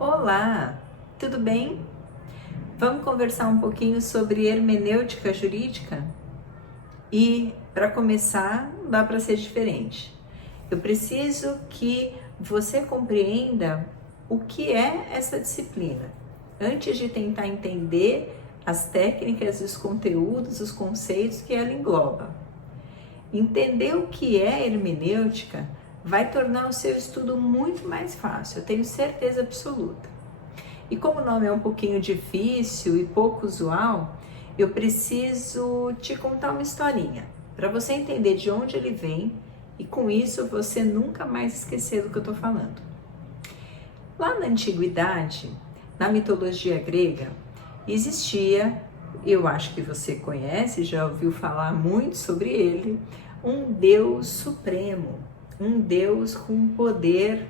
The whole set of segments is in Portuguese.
Olá, tudo bem? Vamos conversar um pouquinho sobre hermenêutica jurídica? E para começar, não dá para ser diferente. Eu preciso que você compreenda o que é essa disciplina, antes de tentar entender as técnicas, os conteúdos, os conceitos que ela engloba. Entender o que é hermenêutica vai tornar o seu estudo muito mais fácil, eu tenho certeza absoluta. E como o nome é um pouquinho difícil e pouco usual, eu preciso te contar uma historinha, para você entender de onde ele vem e com isso você nunca mais esquecer do que eu estou falando. Lá na antiguidade, na mitologia grega, existia, eu acho que você conhece, já ouviu falar muito sobre ele, um Deus supremo, um Deus com um poder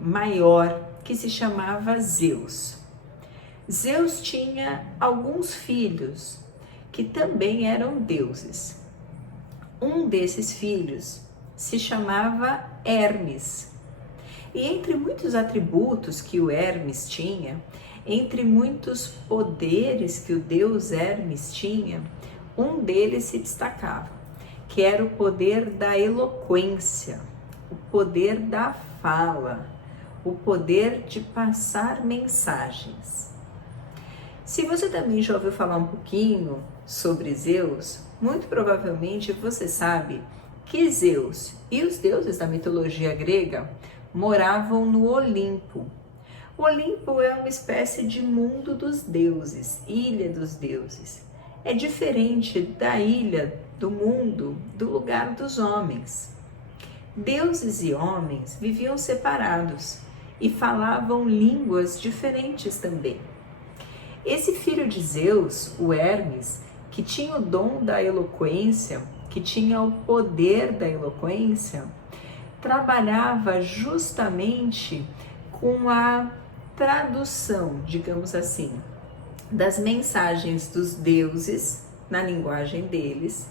maior, que se chamava Zeus. Zeus tinha alguns filhos que também eram deuses. Um desses filhos se chamava Hermes. E entre muitos atributos que o Hermes tinha, entre muitos poderes que o deus Hermes tinha, um deles se destacava, que era o poder da eloquência, o poder da fala, o poder de passar mensagens. Se você também já ouviu falar um pouquinho sobre Zeus, muito provavelmente você sabe que Zeus e os deuses da mitologia grega moravam no Olimpo. O Olimpo é uma espécie de mundo dos deuses, ilha dos deuses. É diferente da ilha, do mundo, do lugar dos homens. Deuses e homens viviam separados e falavam línguas diferentes também. Esse filho de Zeus, o Hermes, que tinha o dom da eloquência, que tinha o poder da eloquência, trabalhava justamente com a tradução, digamos assim, das mensagens dos deuses, na linguagem deles,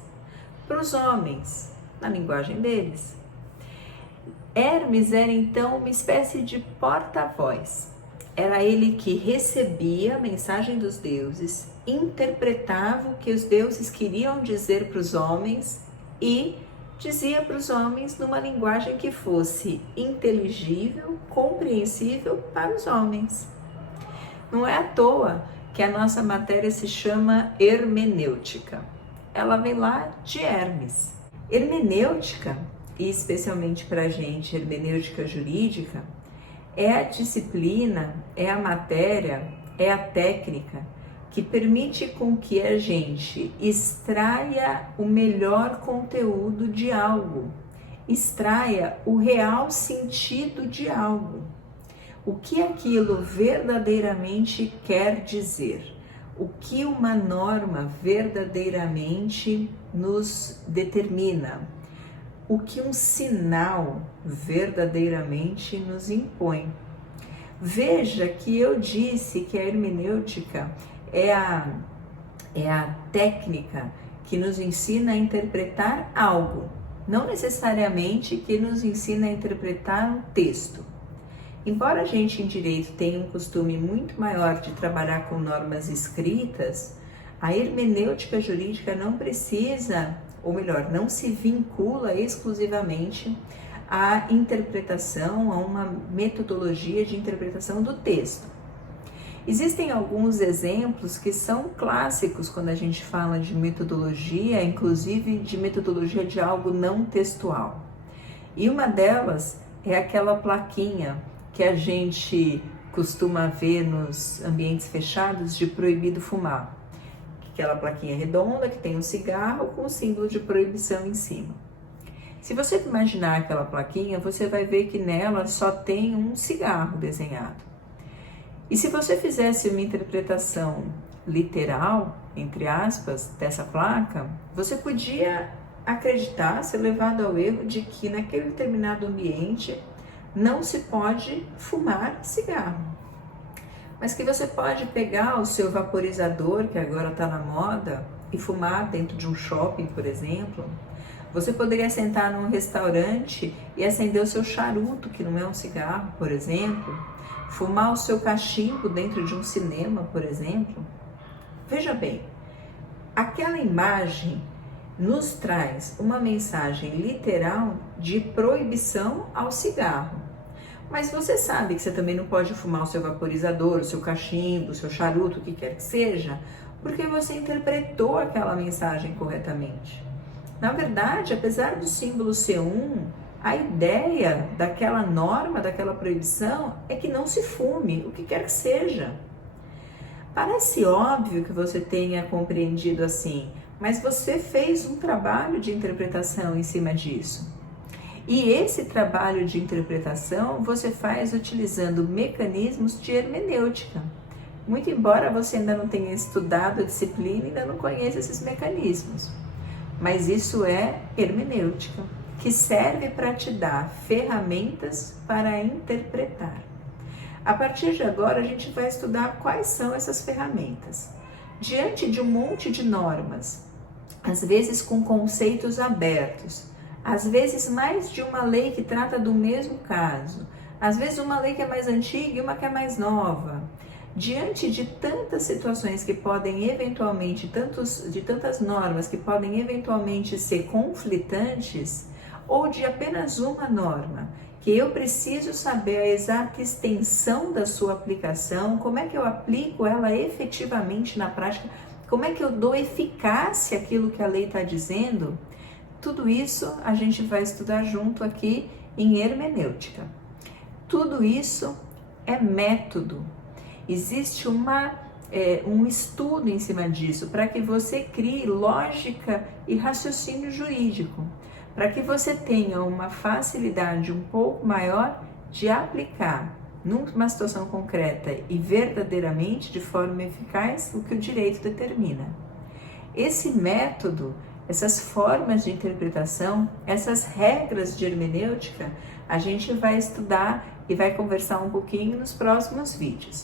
para os homens, na linguagem deles. Hermes era então uma espécie de porta-voz. Era ele que recebia a mensagem dos deuses, interpretava o que os deuses queriam dizer para os homens e dizia para os homens numa linguagem que fosse inteligível, compreensível para os homens. Não é à toa que a nossa matéria se chama hermenêutica. Ela vem lá de Hermes. Hermenêutica, e especialmente para a gente, hermenêutica jurídica, é a disciplina, é a matéria, é a técnica que permite com que a gente extraia o melhor conteúdo de algo, extraia o real sentido de algo. O que aquilo verdadeiramente quer dizer? O que uma norma verdadeiramente nos determina? O que um sinal verdadeiramente nos impõe? Veja que eu disse que a hermenêutica é a técnica que nos ensina a interpretar algo, não necessariamente que nos ensina a interpretar um texto. Embora a gente em direito tenha um costume muito maior de trabalhar com normas escritas, a hermenêutica jurídica não precisa, ou melhor, não se vincula exclusivamente à interpretação, a uma metodologia de interpretação do texto. Existem alguns exemplos que são clássicos quando a gente fala de metodologia, inclusive de metodologia de algo não textual. E uma delas é aquela plaquinha que a gente costuma ver nos ambientes fechados de proibido fumar. Aquela plaquinha redonda que tem um cigarro com o símbolo de proibição em cima. Se você imaginar aquela plaquinha, você vai ver que nela só tem um cigarro desenhado. E se você fizesse uma interpretação literal, entre aspas, dessa placa, você podia acreditar, ser levado ao erro de que naquele determinado ambiente não se pode fumar cigarro. Mas que você pode pegar o seu vaporizador, que agora está na moda, e fumar dentro de um shopping, por exemplo. Você poderia sentar num restaurante e acender o seu charuto, que não é um cigarro, por exemplo, fumar o seu cachimbo dentro de um cinema, por exemplo. Veja bem, aquela imagem nos traz uma mensagem literal de proibição ao cigarro. Mas você sabe que você também não pode fumar o seu vaporizador, o seu cachimbo, o seu charuto, o que quer que seja, porque você interpretou aquela mensagem corretamente. Na verdade, apesar do símbolo ser a ideia daquela norma, daquela proibição, é que não se fume, o que quer que seja. Parece óbvio que você tenha compreendido assim, mas você fez um trabalho de interpretação em cima disso. E esse trabalho de interpretação você faz utilizando mecanismos de hermenêutica. Muito embora você ainda não tenha estudado a disciplina e ainda não conheça esses mecanismos. Mas isso é hermenêutica, que serve para te dar ferramentas para interpretar. A partir de agora, a gente vai estudar quais são essas ferramentas. Diante de um monte de normas, às vezes com conceitos abertos, às vezes mais de uma lei que trata do mesmo caso, às vezes uma lei que é mais antiga e uma que é mais nova. Diante de tantas situações que podem eventualmente, de tantas normas que podem eventualmente ser conflitantes, ou de apenas uma norma, que eu preciso saber a exata extensão da sua aplicação, como é que eu aplico ela efetivamente na prática, como é que eu dou eficácia àquilo que a lei está dizendo, tudo isso a gente vai estudar junto aqui em hermenêutica. Tudo isso é método. Existe um estudo em cima disso para que você crie lógica e raciocínio jurídico, para que você tenha uma facilidade um pouco maior de aplicar numa situação concreta e verdadeiramente de forma eficaz o que o direito determina. Esse método, essas formas de interpretação, essas regras de hermenêutica, a gente vai estudar e vai conversar um pouquinho nos próximos vídeos.